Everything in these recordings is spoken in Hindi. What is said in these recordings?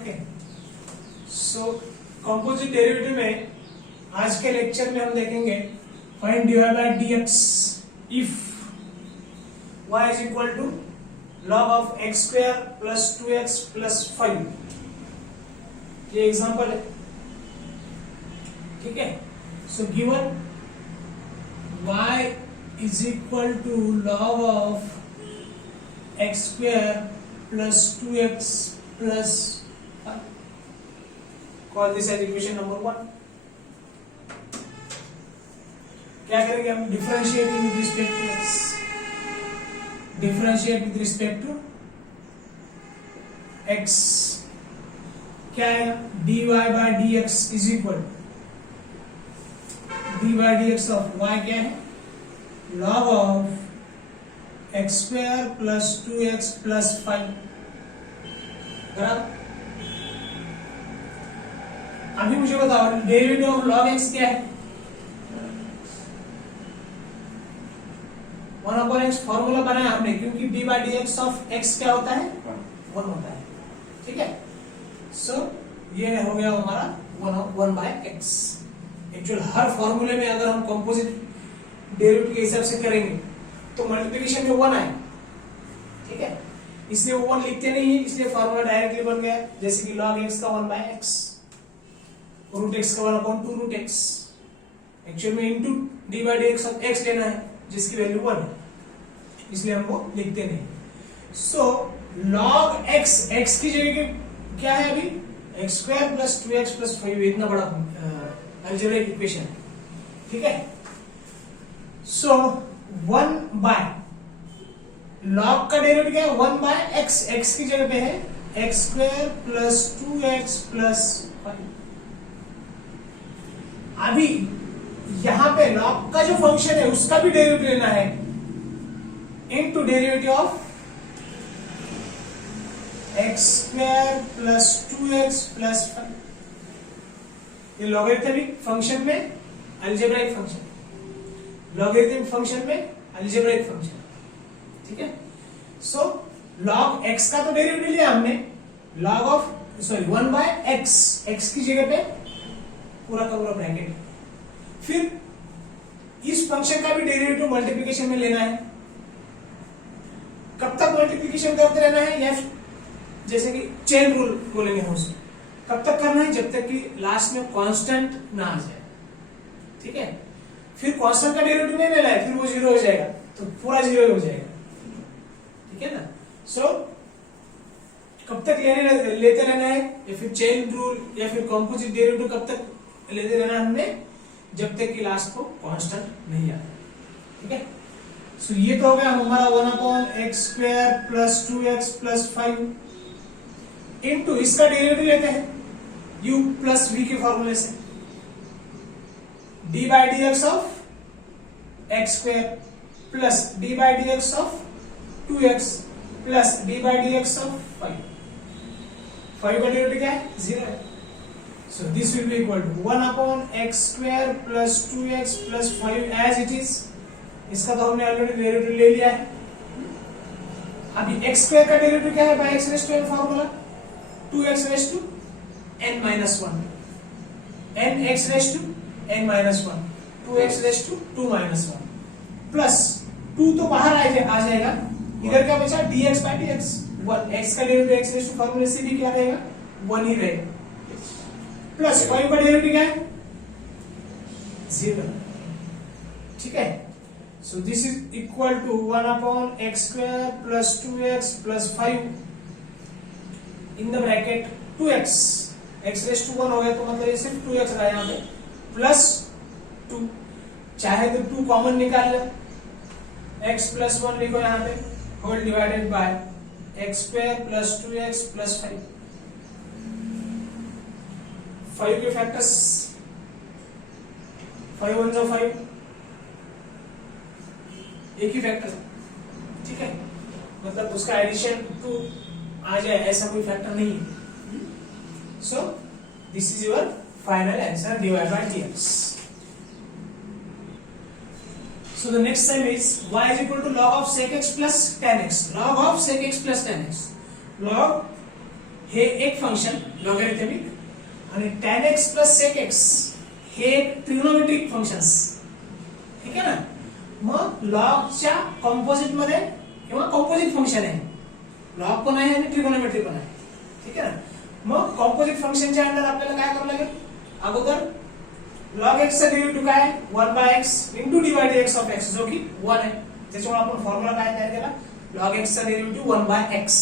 ओके, सो कंपोजिट डेरिवेटिव में आज के लेक्चर में हम देखेंगे find dy by dx if y is equal to log of x square plus 2x plus 5। ये एग्जांपल है, ठीक है। So given y is equal to log of x square plus 2x plus 5, call this as equation number 1। क्या करेंगे हम? Differentiating with respect to x, differentiate with respect to x, क्या है? dy by dx is equal dy by dx of y क्या है? log of x square plus 2x plus 5। बराबर। अभी मुझे बताओ डेरिवेटिव ऑफ log x क्या है? 1/x फॉर्मूला बनाया हमने, क्योंकि dy by dx of x क्या होता है? 1 होता है, ठीक है। सो ये हो गया हमारा 1/x। एक्चुअल हर फॉर्मूले में अगर हम कंपोजिट डेरिवेटिव के हिसाब से करेंगे तो मल्टीप्लिकेशन में 1 आए, ठीक है। इसलिए वो 1 लिखते नहीं है, इसलिए फॉर्मूला डायरेक्टली बन गया, जैसे कि log x का 1/x, रूट x का 1/2 रूट x। एक्चुअल में into dy by dx of x लेना है जिसकी वैल्यू 1 है, इसलिए हम वो लिखते नहीं। सो log x, x की जगह क्या है अभी? x square plus 2x plus 5, इतना बड़ा अलजेब्रिक इक्वेशन है, ठीक है। सो 1 बाय log का डेरिवेटिव क्या है? 1 बाय x, x की जगह पे है x square plus 2x plus 5। अभी यहां पे log का जो फंक्शन है उसका भी डेरिवेटिव लेना है, into derivative of x square plus 2x plus 5। ये लॉगरिथमिक फंक्शन में अलजेब्राइक फंक्शन, लॉगरिथमिक फंक्शन में अलजेब्राइक फंक्शन, ठीक है। सो log x का तो डेरिवेटिव लिया हमने, log of 1 by x, x की जगह पे पूरा का पूरा ब्रैकेट। फिर इस फंक्शन का भी डेरिवेटिव मल्टीप्लिकेशन में लेना है। कब तक मल्टीप्लिकेशन करते रहना है? या जैसे कि चेन रूल बोलेंगे हम उसे, कब तक करना है? जब तक कि लास्ट में कांस्टेंट ना आ जाए, ठीक है। फिर कांस्टेंट का डेरिवेटिव नहीं लेना है, फिर वो 0 हो जाएगा, तो पूरा 0 हो जाएगा, ठीक है ना। सो कब तक लेते रहना है? या फिर चेन रूल या फिर कंपोजिट डेरिवेटिव कब तक लेते रहना है हमने? जब तक कि लास्ट को कांस्टेंट नहीं आता, ठीक है। सो ये तो हो गया हमारा 1/x square plus 2x plus 5, into इसका डेरिवेटिव लेते हैं u प्लस v के फॉर्मूले से, d by dx of x square plus d by dx of 2x plus d by dx of 5। 5 का डेरिवेटिव क्या है? 0 है। So this will be equal to 1/x square plus 2x plus 5 as it is। इसका तो हमने ऑलरेडी डेरिवेटिव ले लिया है। अभी x स्क्वायर का डेरिवेटिव क्या है? By x raise to n formula 2x raise to n minus 1, n x raise to n minus 1, 2x raise to 2 minus 1 plus 2 तो बाहर आ जाएगा, इधर क्या बचा? dx by dx 1, x का डेरिवेटिव x रेज़ टू फॉर्मूले से भी क्या रहेगा? 1 ही रहेगा, प्लस 5 का डेरिवेटिव क्या है? 0, ठीक है। So this is equal to 1/x square plus 2x plus 5 in the bracket 2x, x raise to 1 हो गया तो मतलब ये सिर्फ 2x रहा यहाँ पे, प्लस 2, चाहे तो 2 कॉमन निकाल लो, x प्लस 1 लिखो यहाँ पे, whole divided by x square plus 2x plus 5। 5 के फैक्टर्स 5 1 जा 5, एक ही फैक्टर, ठीक है। मतलब उसका एडिशन 2 आ जाए ऐसा कोई फैक्टर नहीं है। So this is your final answer dy by dx। So the next sum is y is equal to log of sec x plus tan x. Log of sec x plus tan x. Log हे एक फंक्शन लॉगॅरिथमिक आणि tan x plus sec x हे एक ट्रिग्नोमेट्रिक फंक्शन्स. ठीक आहे ना. मग लॉगच्या कॉम्पोजिट मध्ये किंवा कॉम्पोजिट फंक्शन आहे, लॉग पण आहे आणि ट्रिग्नोमेट्री पण आहे. ठीक आहे ना. मग कॉम्पोजिट फंक्शनच्या अंडर आपल्याला काय करावं लागेल, अगोदर log x चा डेरिव्हेटिव्ह काय आहे 1/x into dy dx of x जो की 1 आहे. त्याच्यामुळे आपण फॉर्म्युला काय तयार केला, log x चा डेरिव्हेटिव्ह 1/x.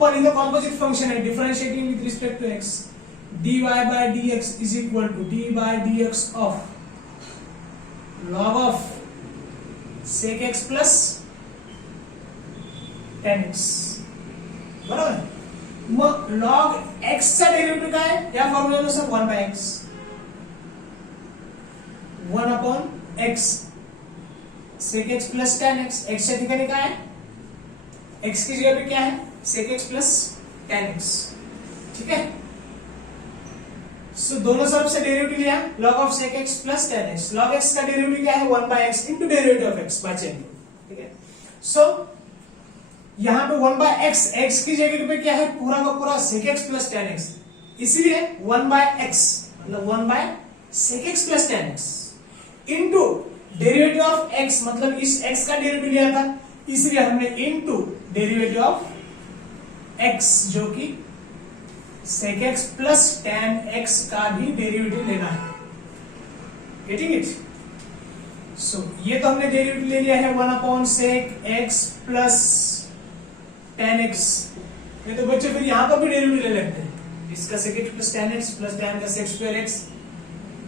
पण इथं कॉम्पोजिट फंक्शन आहे differentiating with respect to x, dy by dx is equal to d by dx of log of sec x plus tan x. बरोबर. मग log x चा डेरिव्हेटिव्ह काय या फॉर्म्युल्यानुसार 1/x 1 upon x sec x plus tan x. x च्या ठिकाणी काय है, x की जगह पे क्या है sec x plus tan x. ठीक है. सो दोनों तरफ से डेरिवेटिव लिया log of sec x plus tan x. log x का डेरिवेटिव क्या है 1/x into derivative of x by chain. ठीक है. सो यहां पे 1/x x की जगह पे क्या है पूरा का पूरा sec x plus tan x, इसलिए 1/x मतलब 1/sec x plus tan x into derivative of x मतलब इस x का डेरिवेटिव लिया था, इसलिए हमने इंटू डेरिवेटिव ऑफ x जो कि sec x plus tan x का भी डेरिवेटिव लेना है. Getting it. सो ये तो हमने डेरिवेटिव ले लिया है 1 upon sec x plus tan x. ये तो बच्चे फिर यहां पर भी डेरिवेटिव ले लेते हैं, इसका sec x plus tan x plus tan का sec स्क्वायर x,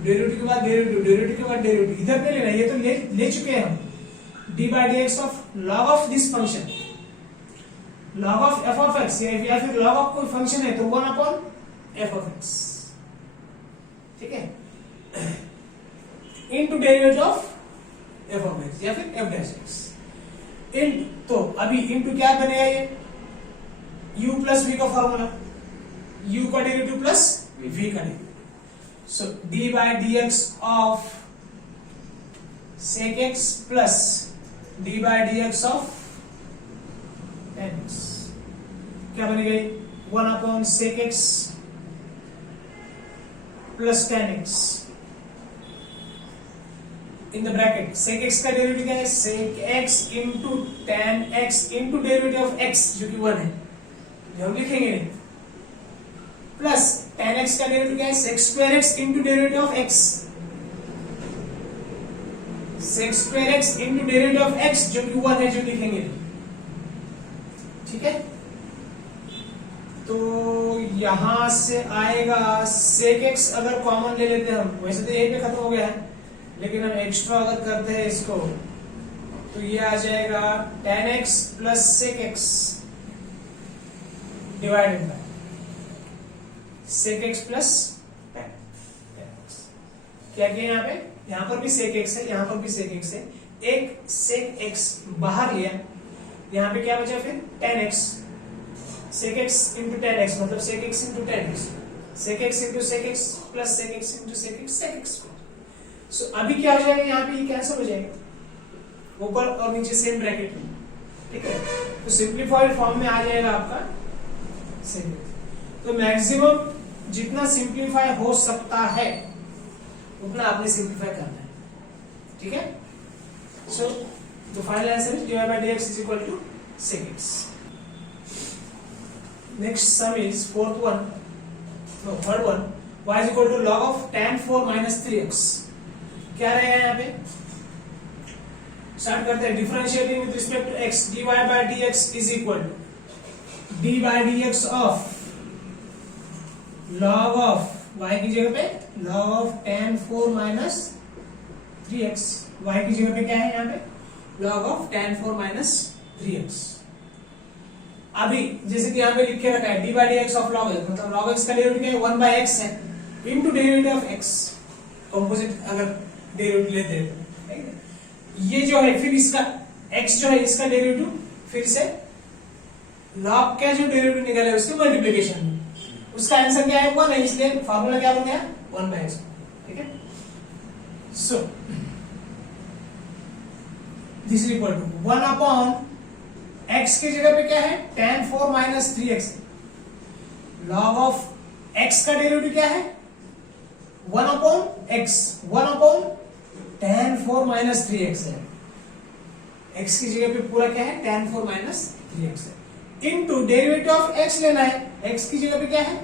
डेरिवेटिव के बाद डेरिवेटिव, डेरिवेटिव के बाद डेरिवेटिव. इधर नहीं लेना, ये तो ले चुके हैं हम. d by dx of log of this function, log of f of x या फिर log ऑफ कोई फंक्शन है तो 1 अपॉन f ऑफ x. ठीक है. Into derivative of f of x या फिर f डैश x. इन तो अभी इनटू क्या बनेगा, ये u प्लस v का फॉर्मूला, u का डेरिवेटिव प्लस v का derivative. So d by dx of sec x plus d by dx of tan x क्या बनेगा, 1 upon sec x plus tan x in the bracket. sec x का डेरिवेटिव क्या है, sec x into tan x into derivative of x जो कि 1 है, जो हम लिखेंगे नहीं, प्लस tan x का डेरिवेटिव क्या है sec square x into derivative of x, sec square x into derivative of x जो कि 1 है जो लिखेंगे. ठीक है. तो यहां से आएगा sec x अगर कॉमन ले लेते हैं हम, वैसे तो यही पे खत्म हो गया है, लेकिन हम एक्स्ट्रा अगर करते हैं इसको तो ये आ जाएगा tan x plus sec x divided bye sec x plus tan x. क्या किया यहाँ पर भी sec x है, यहाँ पर भी sec x है. एक sec x बाहर लिया, यहाँ पे क्या बचा फिर tan x, sec x into tan x मतलब sec x into tan x, sec x into sec x plus sec x into sec x sec x. सो अभी क्या हो जाएगा, यहाँ पे ये कैंसिल हो जाएगा, ऊपर और नीचे सेम ब्रैकेट में. ठीक है. तो सिंप्लीफाइड फॉर्म में आ जाएगा आपका sec x. तो मैक्सिमम जितना सिंप्लीफाई हो सकता है उतना आपने सिंप्लीफाई करना है. ठीक है. So the final answer is dy by dx is equal to sec x. Next sum is third one, y is equal to log of tan 4 minus 3x. क्या रहेगा यहाँ पे, स्टार्ट करते हैं. Differentiating with respect to x, dy by dx is equal to d by dx of log of y की जगह पे log of tan 4 minus 3x. y की जगह पे क्या है यहाँ पे log of tan 4 minus 3x. अभी जैसे कि यहाँ पे लिख के रखा है d by dx of log x, मतलब log x का डेरिवेटिव क्या है 1/x है into derivative of x. Composite अगर डेरिवेटिव लेते हैं ये जो है, फिर इसका x जो है इसका डेरिवेटिव फिर से log का जो डेरिवेटिव निकाले उसके मल्टीप्लिकेशन में, उसका आंसर क्या है 1 है, इसलिए फार्मूला क्या बन गया 1/x. ठीक है. So this is equal to 1 upon x की जगह पे क्या है tan 4 minus 3x. Log of x का डेरिवेटिव क्या है 1 upon x, 1 upon tan 4 minus 3x है। x की जगह पे पूरा क्या है tan 4 माइनस 3x है, इनटू डेरिवेटिव ऑफ x लेना है, x की जगह पे क्या है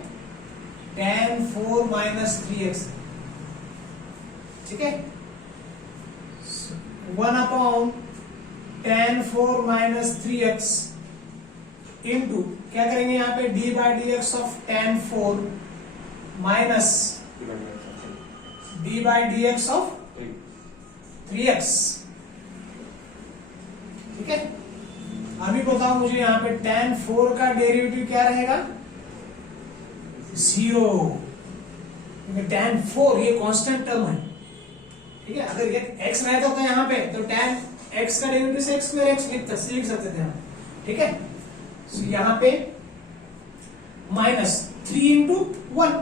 tan 4 माइनस 3x, ठीक है। 1 upon tan 4 minus 3x into क्या करेंगे यहाँ पे d by d x of tan 4 minus d by d x of 3x, ठीक है। अभी बताओ मुझे यहाँ पे tan 4 का डेरिवेटिव क्या रहेगा 0, क्योंकि tan 4 ये कांस्टेंट टर्म है, ठीक है। अगर ये x रहता था यहाँ पे तो tan x का डेरिवेटिव से x स्क्वायर x लिख सकते थे हम, ठीक है। तो यहाँ पे माइनस 3 इंटू 1,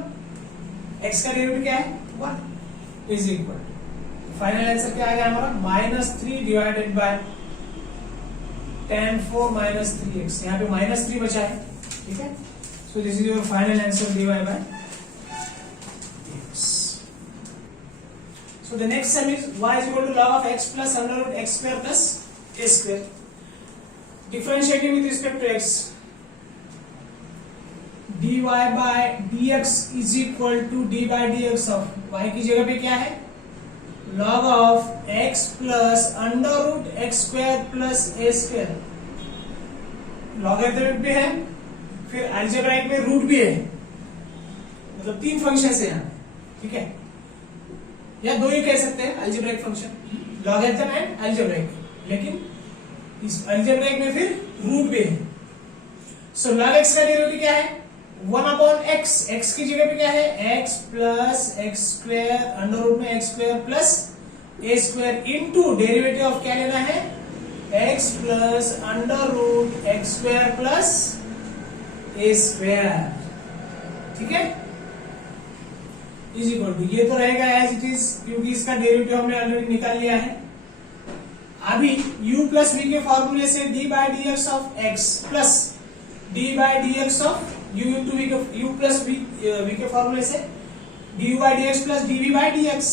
x का डेरिवेटिव क्या है 1 इज इक्वल, फाइनल आंसर क्या आ गया हमारा -3 divided by tan 4 minus 3x, यहाँ पे -3 बचा है, ठीक है। So this is your final answer dy by dx। So the next sum is y is equal to log of x plus under root x square plus a square. Differentiating with respect to x, dy by dx is equal to d by dx of y की जगह पे क्या है log of x plus under root x square plus a square, logarithmic भी है फिर अलजेब्राइक में रूट भी है, मतलब 3 फंक्शन है यहाँ, ठीक है, या 2 ही कह सकते हैं algebraic function, logarithm and algebraic, लेकिन इस अलजेब्राइक में फिर रूट भी है। सो log x का डेरिवेटिव क्या है 1 अपॉन x, x की जगह पे क्या है x plus x square under root में x square plus a square into derivative of क्या लेना है x plus under root x square plus a square, ठीक है, इज इक्वल टू, ये तो रहेगा एज इट इज क्योंकि इसका डेरिवेटिव हमने ऑलरेडी निकाल लिया है। अभी u प्लस v के फॉर्मूले से d by d x of x plus d by d x of u into v के u प्लस v के फॉर्मूले से du by d x plus dv by d x,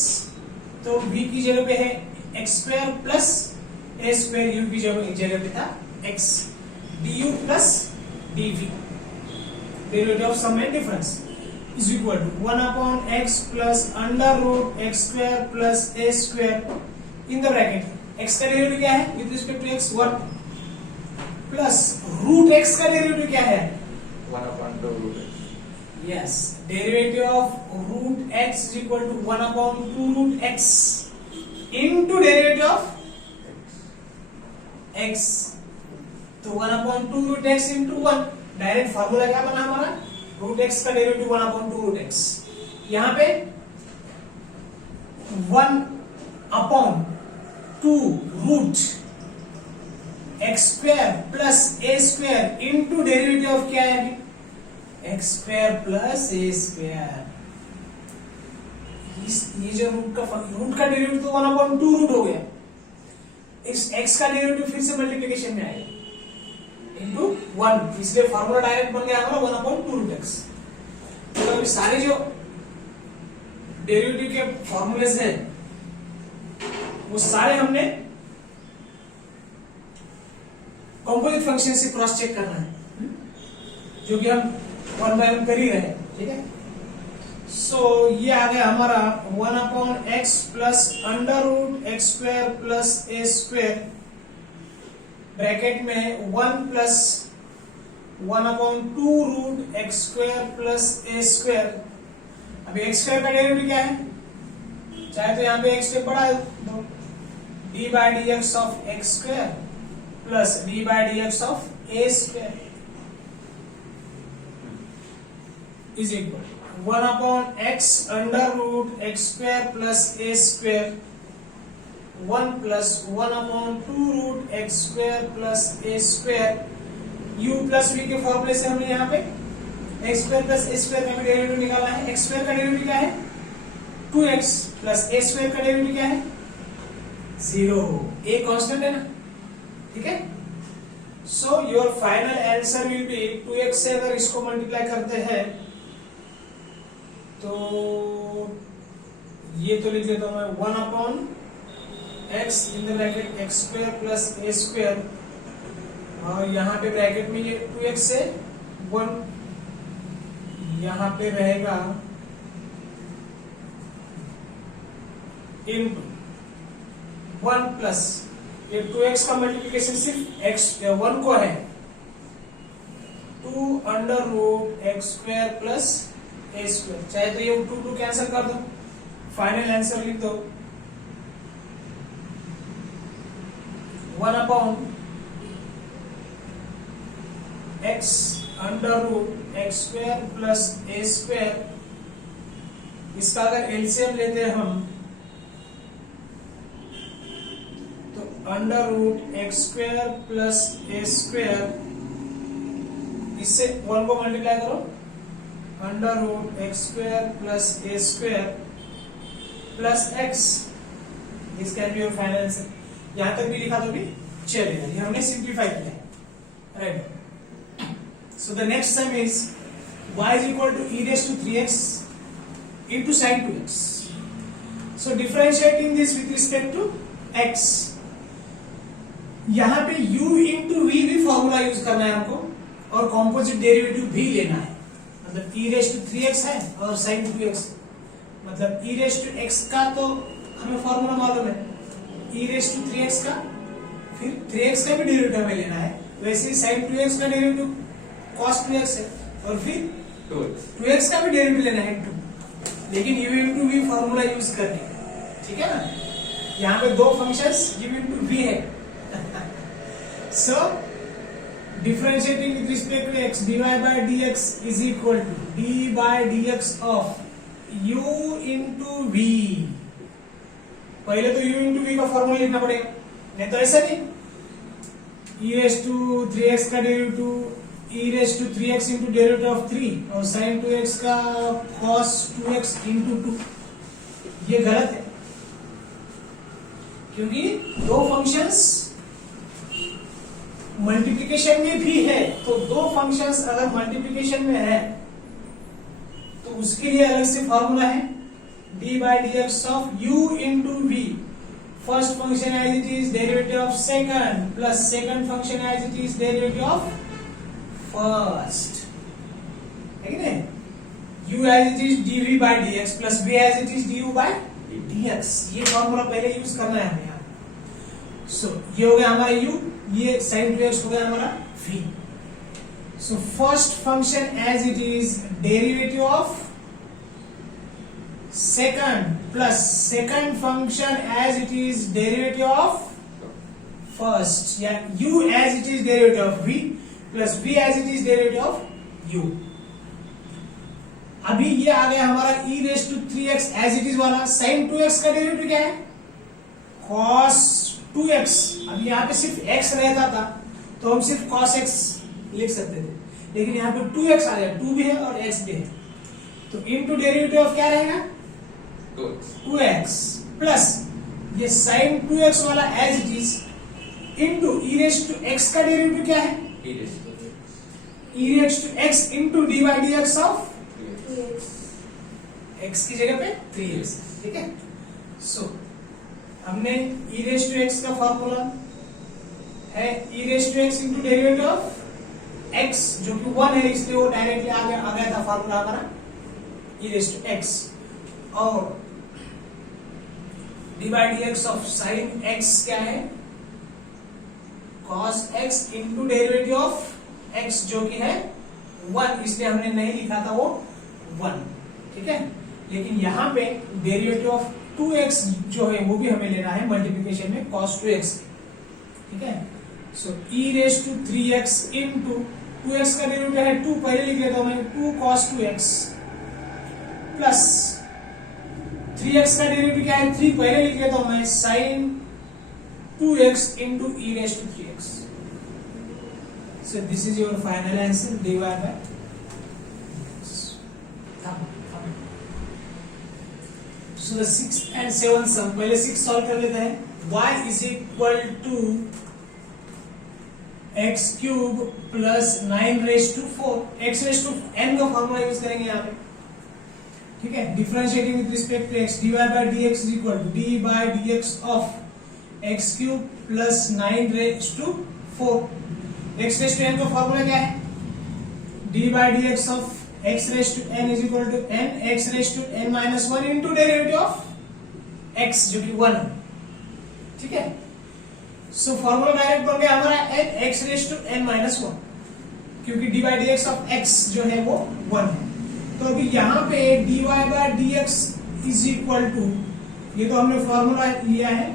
तो v की जगह पे है x square plus a square, u की जगह पे था x, du plus dv, derivative of sum and difference is equal to 1 upon x plus under root x square plus a square in the bracket, x का डेरिवेटिव क्या है with respect to x 1 plus root x का डेरिवेटिव क्या है 1 upon 2 root x, yes, derivative of root x is equal to 1 upon 2 root x into derivative of x, तो 1 upon 2 root x into 1, direct formula क्या बना हमारा रूट एक्स का डेरिवेटिव 1 अपॉन 2 रूट एक्स, यहां पे 1 upon 2 root x square plus a square into derivative of क्या है अभी x square plus a square, ये जो रूट का डेरिवेटिव तो 1 अपॉन 2 रूट हो गया, इस एक्स का डेरिवेटिव फिर से मल्टीप्लिकेशन में आएगा इंटू 1, इसलिए फॉर्मूला डायरेक्ट बन गया हमारा 1 अपॉन 2 रूट एक्स। तो अभी सारे जो डेरिवेटिव के फॉर्मूलेस हैं वो सारे हमने कंपोजिट फंक्शन से क्रॉस चेक करना है, जो कि हम 1 बाय 1 कर ही रहे हैं, ठीक है। सो ये आ गया हमारा 1 upon x plus under root x square plus a square, bracket में 1 plus 1 upon 2 root x square plus a square. अभी एक्स स्क्वायर का डेरिवेटिव क्या है, चाहे तो यहाँ पे एक्स स्क्वायर बढ़ा दो, d by d x of x square plus d by d x of a square is equal 1 upon x under root x square plus a square 1 plus 1 upon 2 root x square plus a square, u plus v के फॉर्मूले से हमने यहाँ पे x square plus a square का डेरिवेटिव निकालना है। एक्स स्क्वायर का डेरिवेटिव क्या है 2x प्लस ए स्क्वायर का डेरिवेटिव क्या है 0, ए कांस्टेंट है ना, ठीक है। So your final answer will be 2x से अगर इसको मल्टीप्लाई करते हैं तो ये तो लिख देता हूं मैं 1/x in the bracket x square plus a square, और यहाँ पे ब्रैकेट में ये 2x से 1 यहाँ पे रहेगा इनटू 1 प्लस ये 2x का मल्टीप्लिकेशन सिर्फ x 1 को है 2√x square plus a square, चाहे तो ये 2 कैंसिल कर दो, फाइनल आंसर लिख दो 1/x √x square plus a square. इसका अगर एलसीएम लेते हैं हम तो √x square plus a square, इससे 1 को मल्टीप्लाई करो √x square plus a square plus x, this can be your final answer. यहां तक भी लिखा तो भी चलेगा, ये हमने सिंप्लीफाई किया है, right. So the next sum is y is equal to e raised to 3x into sin 2x. So differentiating this with respect to x, यहां पे u into v भी फॉर्मूला यूज करना है हमको, और कॉम्पोजिट डेरिवेटिव भी लेना है। मतलब e raised to 3x है और sin 2x, मतलब e raised to x का तो हमें फॉर्मूला मालूम है, e raised to 3x का, फिर 3x का भी डेरिवेटिव हमें लेना है, वैसे ही sin 2x का डेरिवेटिव cos 2x है, और फिर 2x का भी डेरिवेटिव लेना है 2, लेकिन u into v formula use करके, ठीक है ना। यहाँ पे दो फंक्शंस u into v है। So differentiating with respect to x, dy by dx is equal to d by dx of u into v। पहले तो u into v का फॉर्मूला लिखना पड़ेगा, नहीं तो ऐसा नहीं, e raised to 3x का derivative e raised to 3x into derivative of 3 और sin 2x का cos 2x into 2, ये गलत है, क्योंकि दो फंक्शंस मल्टीप्लिकेशन में भी है, तो दो फंक्शंस अगर मल्टीप्लिकेशन में है तो उसके लिए अलग से फॉर्मूला है d by dx of u into v, first function as it is derivative of second plus second function as it is derivative of first, है कि नहीं। u as it is dv by dx plus v as it is du by dx, ये फॉर्मूला पहले यूज करना है हमें यहाँ। सो ये हो गया हमारा u, ये sin 2x हो गया हमारा v। So first function as it is derivative of second plus second function as it is derivative of first, या u as it is derivative of v plus v as it is derivative of u। अभी ये आ गया हमारा e raised to 3x as it is वाला, sin 2x का डेरिवेटिव क्या है cos 2x। अब यहाँ पे सिर्फ x रहता था तो हम सिर्फ cos x लिख सकते थे, लेकिन यहाँ पे 2x आ गया, 2 भी है और x भी है, तो इनटू डेरिवेटिव ऑफ क्या रहेगा 2x प्लस ये sin 2x वाला as it is into e raised to x का डेरिवेटिव क्या है e raised to x into d by dx of x की जगह पे 3x, ठीक है। सो हमने e raised to x का फॉर्मूला है e raised to x into derivative of x, जो कि 1 है इसलिए वो डायरेक्टली आ गया था फॉर्मूला हमारा e raised to x, और d by dx of sin x क्या है cos x into derivative of x, जो कि है 1, इसलिए हमने नहीं लिखा था वो 1, ठीक है। लेकिन यहाँ पे डेरिवेटिव ऑफ 2x जो है वो भी हमें लेना है मल्टीप्लिकेशन में cos 2x, ठीक है। सो e raised to 3x into 2x का डेरिवेटिव है 2, पहले लिख लेता हूं मैं 2 cos 2x प्लस 3x का डेरिवेटिव क्या है 3, पहले लिख लेता हूं मैं sin 2x into e raised to 3x। So this is your final answer dy by So the 6th and 7th sum, पहले 6 सॉल्व कर लेते हैं। y is equal to x cube plus 9 raise to 4 x raise to n का फॉर्मूला यूज करेंगे यहाँ पे, ठीक है। डिफरेंशिएटिंग विद रिस्पेक्ट टू एक्स, dy by dx is equal to d by dx of x cube plus 9 raise to 4। x raise to n का फॉर्मूला क्या है? d by dx of x raised to n is equal to n x raised to n minus 1 into derivative of x जो कि 1 है, ठीक है। सो फॉर्मूला डायरेक्ट बन गया हमारा n x raised to n minus 1, क्योंकि dy by dx of x जो है वो 1 है। तो अभी यहाँ पे dy by dx is equal to, ये तो हमने फॉर्मूला लिया है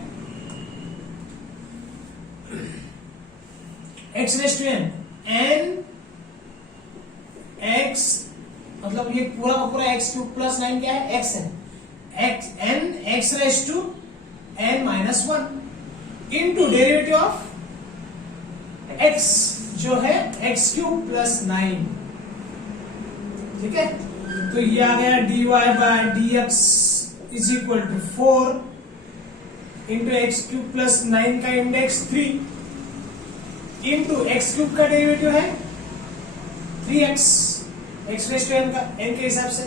x raised to n x मतलब ये पूरा का पूरा x क्यूब प्लस 9 क्या है? x है, x n x raise to n minus 1 into derivative of x जो है x क्यूब प्लस 9, ठीक है। तो ये आ गया dy by dx is equal to 4 into x cube plus 9 का इंडेक्स 3 इंटू एक्स क्यूब का डेरिवेटिव है 3x x raise to n का n के हिसाब से,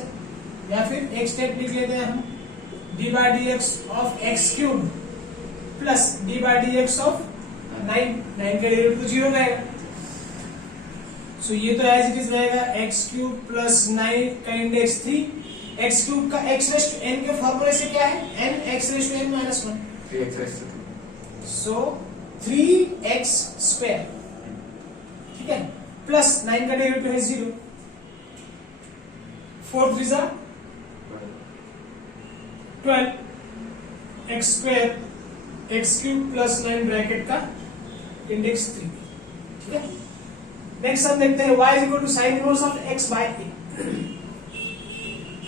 या फिर एक स्टेप लिख लेते हैं हम d by dx of x cube plus d by dx of 9 का डेरिवेटिव 0 रहेगा। सो ये तो एज इट इज रहेगा x क्यूब प्लस 9 का इंडेक्स 3 x क्यूब का x रेज टू n के फॉर्मूले से क्या है? n x raise to n minus 1, 3x raised to 2। So 3x square, ठीक है, प्लस 9 का डेरिवेटिव है 0, 4 3 जा 12 x square x cube plus 9 bracket का इंडेक्स 3, ठीक है। नेक्स्ट हम देखते हैं y is equal to sine inverse of x by a।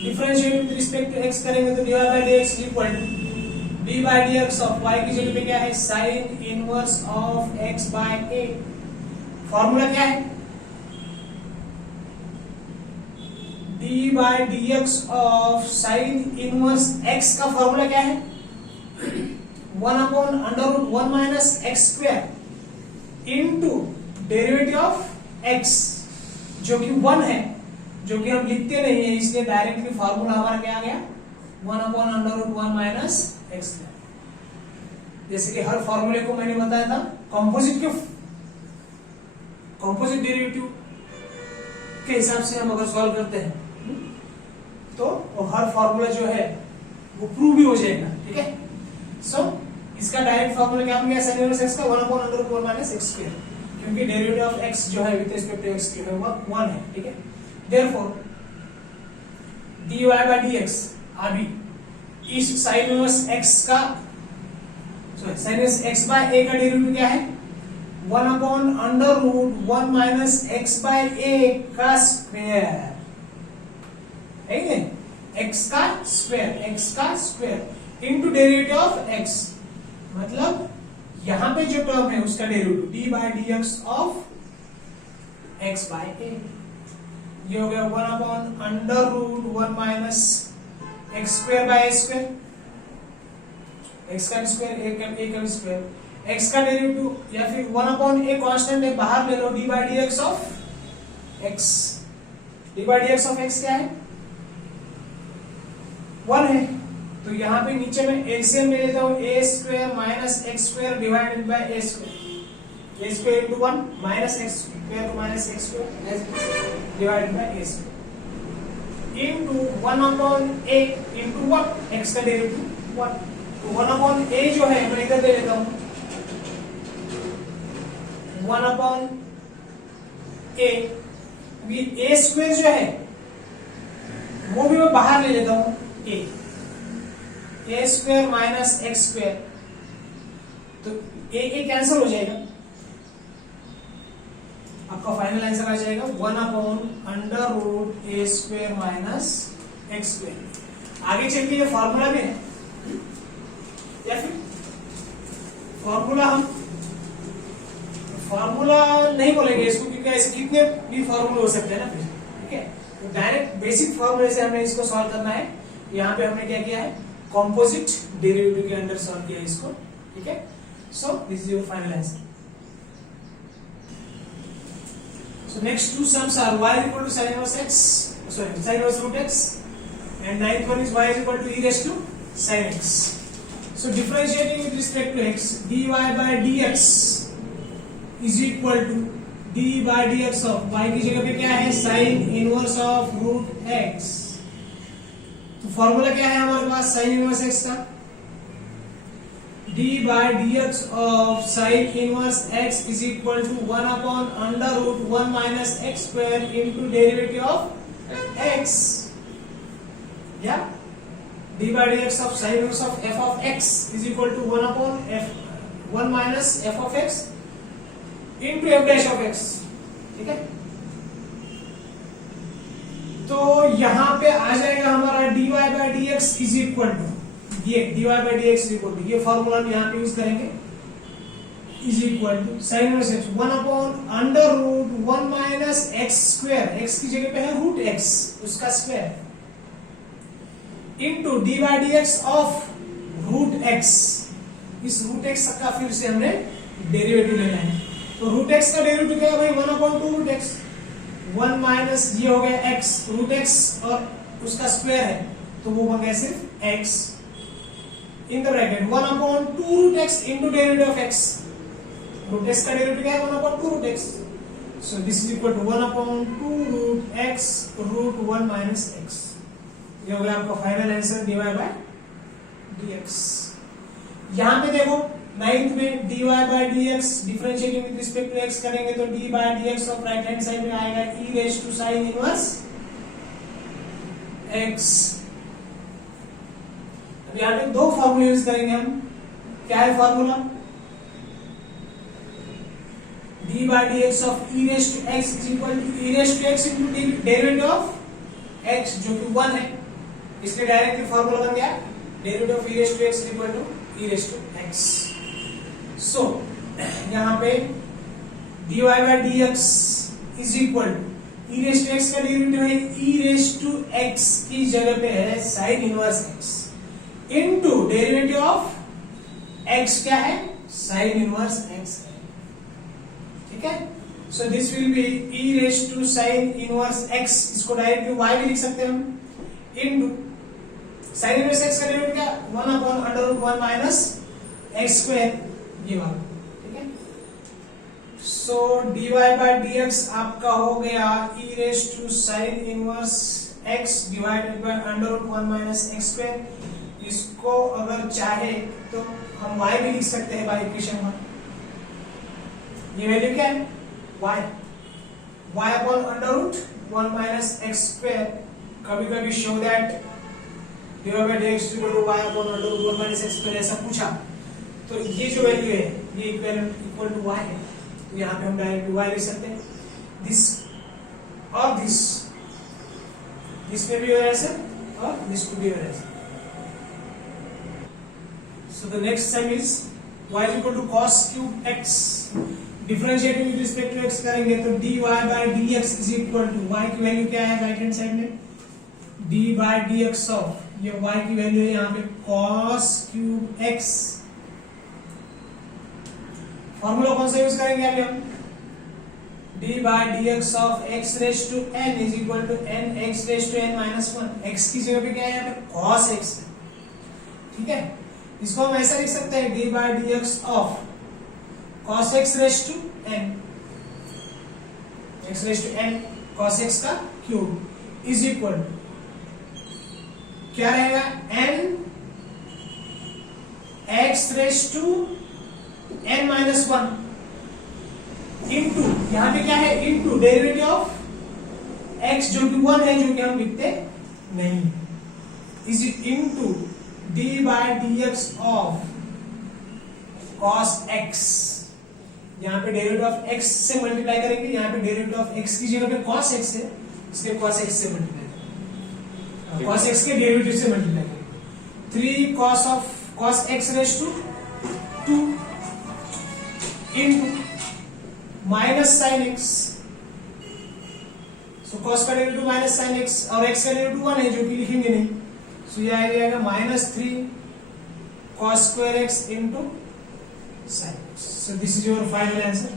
Differentiate with respect to x करेंगे तो dy by dx equal to d by dx of y की जगह पे क्या है? Sine inverse of x by a। Formula क्या है? d by dx of sine inverse x का फॉर्मूला क्या है? 1 upon under root 1 minus x square into derivative of x जो कि 1 है, जो कि हम लिखते नहीं है, इसलिए डायरेक्टली फॉर्मूला हमारा क्या आ गया? 1 upon under root 1 minus x square. जैसे कि हर फॉर्मूले को मैंने बताया था कंपोजिट डेरिवेटिव के हिसाब से हम अगर सॉल्व करते हैं तो हर फॉर्मूला जो है वो प्रूव भी हो जाएगा, ठीक है। सो इसका डायरेक्ट फॉर्मूला क्या बन गया? साइन इनवर्स x का 1 upon under root 1 minus x square, क्योंकि डेरिवेटिव ऑफ x जो है विद रिस्पेक्ट टू x जो है वो 1 है, ठीक है। देयरफॉर dy by dx अभी इस साइन इनवर्स x का sine inverse x by a का डेरिवेटिव क्या है? 1 upon under root 1 minus x by a का स्क्वायर, है x का square into derivative of x, मतलब यहां पे जो टर्म है उसका derivative d by dx of x by a। ये हो गया 1 upon under root 1 minus x square by a square, x का स्क्वायर a का स्क्वायर, x का डेरिवेटिव या फिर 1 अपॉन a कांस्टेंट है, बाहर ले लो d by dx of x। d by dx of x क्या है? 1 है, तो यहाँ पे नीचे में एलसीएम ले लेता हूँ a square minus x square divided by a square, a square into 1 minus x square को minus x square divided by a square into 1 upon a into 1 x का डेरिवेटिव 1, तो 1 अपॉन a जो है मैं इधर ले लेता हूँ 1 अपॉन a, ये a स्क्वायर जो है वो भी मैं बाहर ले लेता हूँ a square minus x square, तो a कैंसिल हो जाएगा, आपका फाइनल आंसर आ जाएगा 1 upon under root a square minus x square. आगे चल के ये फॉर्मूला भी है, या फिर फॉर्मूला नहीं बोलेंगे इसको, क्योंकि ऐसे कितने भी फॉर्मूले हो सकते हैं ना, ठीक है। तो डायरेक्ट बेसिक फॉर्मूले से हमें इसको सॉल्व करना है। यहाँ पे हमने क्या किया है? कंपोजिट डेरिवेटिव के अंडर सॉल्व किया इसको, ठीक है। So this is your final answer. So next two sums are y is equal to sin inverse x, sorry, sin inverse root x, and ninth one is y is equal to e raised to sin x. So differentiating with respect to x, dy by dx is equal to d by dx of y की जगह पे क्या है, sin inverse of root x. तो फॉर्मूला क्या है हमारे पास sin inverse x का, d by dx of sin inverse x is equal to 1 upon under root 1 minus x square into derivative of x. Yeah, d by dx of sin inverse of f of x is equal to 1 upon f 1 minus f of x into f dash of x. ठीक है, तो यहां पे आ जाएगा हमारा dy by dx is equal to, ये dy by dx is equal to, ये फॉर्मूला हम यहाँ पे यूज करेंगे, is equal to sin inverse x 1 upon under root 1 minus x square, x की जगह पे है root x उसका square, into d by dx of root x. इस root x का फिर से हमने डेरिवेटिव लेना है, तो root x का डेरिवेटिव क्या है भाई, 1 upon 2 root x, 1 माइनस ये हो गया x, root x और उसका स्क्वायर है तो वो बन गया सिर्फ x in the bracket 1 upon 2 root x into derivative of x. root x का डेरिवेटिव क्या है, 1 upon 2 root x. So this is equal to 1 upon 2 root x root 1 minus x. ये हो गया आपका final answer dy by dx. यहाँ पे देखो नाइन्थ में dy by dx differentiating with respect to x करेंगे तो d by dx of right hand side में आएगा e raise to sin inverse x. यहाँ पे दो फॉर्मूले यूज करेंगे हम, क्या है formula, d by dx of e raised to x is equal to e raised to x into derivative of x जो कि 1 है, इसलिए डायरेक्टली फॉर्मूला बन गया derivative of e raised to x is equal to e raised to x. So यहाँ पे dy by dx is equal to e raised to x का डेरिवेटिव है e raised to x की जगह पे है sin inverse x into derivative of x क्या है, sin इनवर्स x है. ठीक है, so this will be e raised to sin inverse x, इसको डायरेक्टली y भी लिख सकते हैं हम, into sin इनवर्स x का डेरिवेटिव क्या, 1 upon under root 1 minus x square, ये वाला. ठीक है, सो dy by dx आपका हो गया e raised to sin inverse x divided by under root 1 minus x square. इसको अगर चाहे तो हम y भी लिख सकते हैं बाय इक्वेशन 1. ये वैल्यू क्या है, y upon under root 1 minus x square. कभी कभी show that dy by dx equal to y upon under root 1 minus x square ऐसा पूछा, तो ये जो वैल्यू है ये इक्वल टू y है, तो यहाँ पे हम डायरेक्ट y लिख सकते हैं. दिस और दिस में भी हो ऐसे और दिस को भी हो ऐसे. So the next sum is y is equal to cos cube x. Differentiating with respect to x करेंगे तो dy by dx is equal to y की वैल्यू क्या है राइट हैंड साइड में, d by dx ऑफ, ये y की वैल्यू है यहाँ पे cos cube x. फॉर्मूला कौन सा यूज करेंगे अभी हम, d by dx of x raised to n is equal to n x raised to n minus 1. x की जगह पे क्या है यहाँ पे cos x है. ठीक है, इसको हम ऐसा लिख सकते हैं d by dx of cos x raised to n, x raised to n cos x का क्यूब इज इक्वल टू क्या रहेगा, n x raised to n minus 1 into, यहाँ पे क्या है, इंटू डेरिवेटिव ऑफ x जो कि 1 है, जो कि हम लिखते नहीं, is into d by dx of cos x. यहाँ पे डेरिवेटिव ऑफ x से मल्टीप्लाई करेंगे, यहाँ पे डेरिवेटिव ऑफ x की जगह पे cos x है, इसलिए cos x से मल्टीप्लाई, cos x के डेरिवेटिव से मल्टीप्लाई करेंगे. 3 cos x raised to 2 into minus sin x. So cos का डेरिवेटिव माइनस sin x और x का डेरिवेटिव 1 है जो कि लिखेंगे नहीं, सो ये आएगा -3 cos square x into sin x. So this is your final answer.